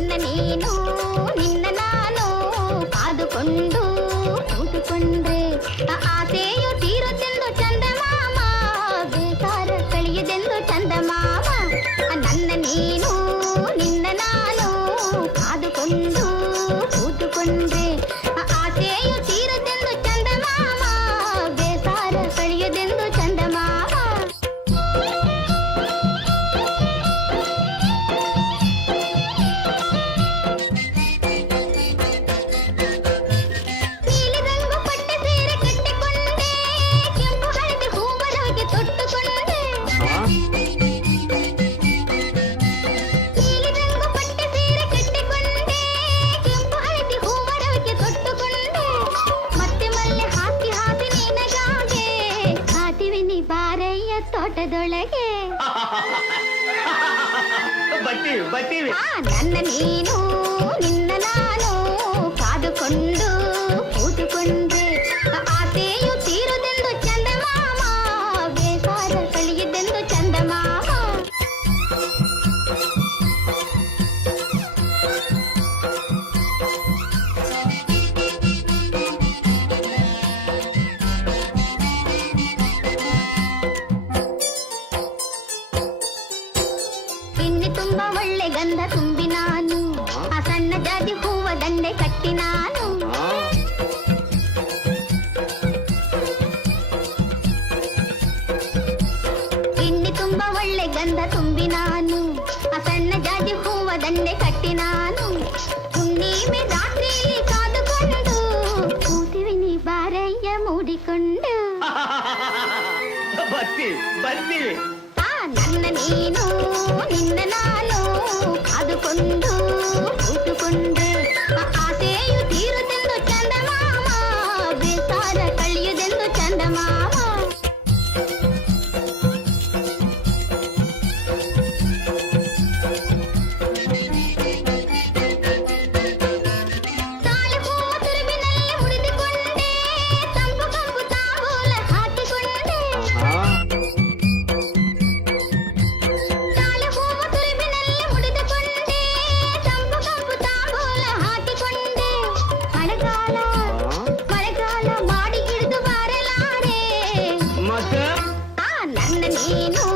ನನ್ನ ನೀನು ತೋಟದೊಳಗೆ ಬರ್ತೀವಿ ಬರ್ತೀವಿ ಆ ನನ್ನ ನೀನು ನಿನ್ನ ನಾನು ಗಂಧ ತುಂಬಿ ನಾನು ಆ ಸಣ್ಣ ಜಾತಿ ಹೂವ ದಂಡೆ ಕಟ್ಟಿ ನಾನು ಇನ್ನೆ ತುಂಬ ಒಳ್ಳೆ ಗಂಧ ತುಂಬಿ ನಾನು ಆ ಸಣ್ಣ ಜಾತಿ ಹೂವ ದಂಡೆ ಕಟ್ಟಿ ನಾನು ಹುಣ್ಣಿಮೆ ರಾತ್ರಿಯಲ್ಲಿ ಕಾದುಕೊಂಡು ಕೂತಿವಿ ನೀ ಬಾರಯ್ಯ ಮೂಡಿಕೊಂಡು ಬರ್ತೀವಿ ಬರ್ತೀವಿ ಆ ನನ್ನ ನೀನು ನಿನ್ನ கொண்டு ನನ್ನ ನೀನು ನಿನ್ನ ನಾನು